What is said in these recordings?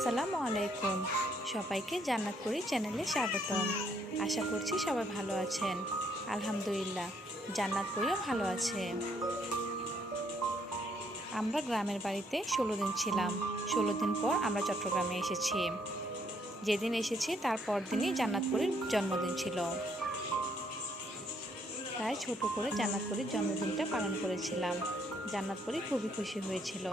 আসসালামু আলাইকুম। সবাইকে জান্নাত করি চ্যানেলে স্বাগতম। আশা করছি সবাই ভালো আছেন। আলহামদুলিল্লাহ, জান্নাত করিও ভালো আছে। আমরা গ্রামের বাড়িতে ষোলো দিন ছিলাম। ষোলো দিন পর আমরা চট্টগ্রামে এসেছি। যেদিন এসেছি, তার দিনই জান্নাতপুরীর জন্মদিন ছিল। তাই ছোট করে জান্নাতপুরীর জন্মদিনটা পালন করেছিলাম। জান্নাতপুরি খুবই খুশি হয়েছিল।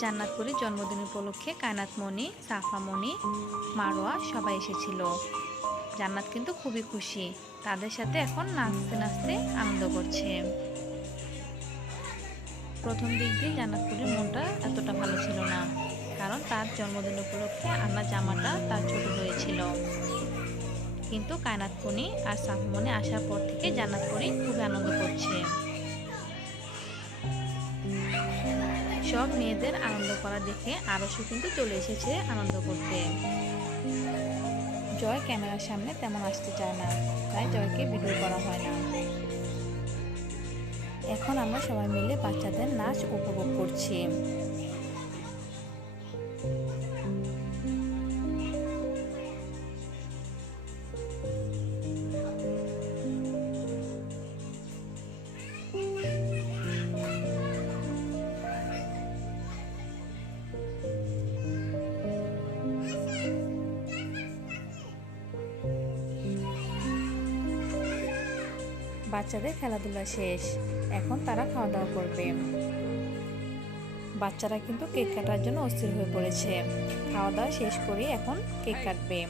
জান্নাতপুরীর জন্মদিন উপলক্ষে কায়নাতমণি, সাফামণি, মারোয়া সবাই এসেছিল। জান্নাত কিন্তু খুবই খুশি। তাদের সাথে এখন নাচতে নাচতে আনন্দ করছে। প্রথম দিক দিয়ে জান্নাতপুরের মনটা এতটা ভালো ছিল না, কারণ তার জন্মদিন উপলক্ষে আন্না জামাটা তার ছোট হয়েছিল কিন্তু কায়নাতমণি আর সাফমণি আসার পর থেকে জান্নাতপুরি খুবই আনন্দ করছে। সব মেয়েদের আনন্দ করা দেখে আরশও কিন্তু চলে এসেছে আনন্দ করতে। জয় ক্যামেরার সামনে তেমন আসতে চায় না, তাই জয়কে ভিডিও করা হয় না। এখন আমরা সবাই মিলে বাচ্চাদের নাচ উপভোগ করছি। বাচ্চাদের খেলাধুলা শেষ। এখন তারা খাওয়া দাওয়া করবে। বাচ্চারা কিন্তু কেক কাটার জন্য অস্থির হয়ে পড়েছে। খাওয়া দাওয়া শেষ করে এখন কেক কাটবে।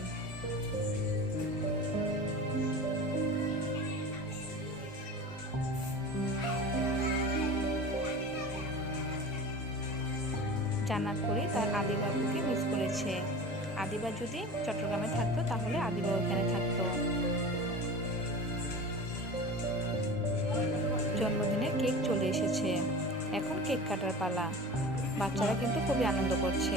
জান্নাত করে তার আদিবাবুকে মিস করেছে। আদিবা যদি চট্টগ্রামে থাকতো, তাহলে আদিবা ওখানে থাকতো। জন্মদিনে কেক চলে এসেছে। এখন কেক কাটার পালা। বাচ্চারা কিন্তু খুবই আনন্দ করছে।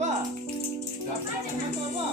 বাবা বাবা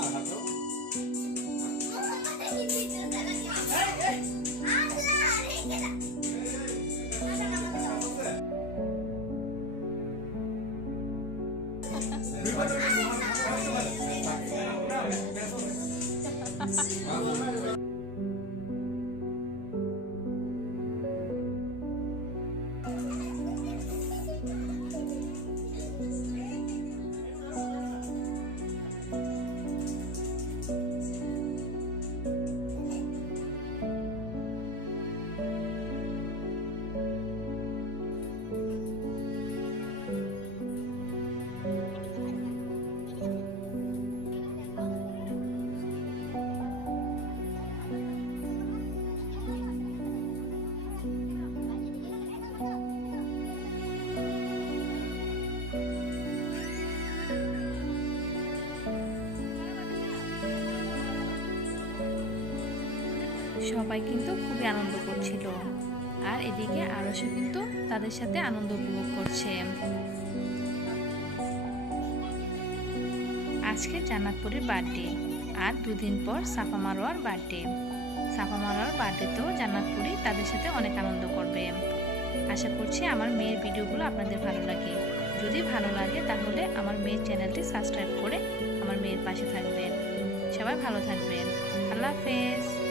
সবাই কিন্তু খুবই আনন্দ করছিল। আর এদিকে আরশও কিন্তু তাদের সাথে আনন্দ উপভোগ করছে। আজকে জান্নাতপুরের বার্থডে আর দুদিন পর সাফা মারোয়ার বার্থডে। সাফা মারোয়ার বার্থডেতেও জান্নাতপুরি তাদের সাথে অনেক আনন্দ করবে। আশা করছি আমার মেয়ের ভিডিওগুলো আপনাদের ভালো লাগে। যদি ভালো লাগে তাহলে আমার মেয়ের চ্যানেলটি সাবস্ক্রাইব করে আমার মেয়ের পাশে থাকবেন। সবাই ভালো থাকবেন। আল্লাহ হাফেজ।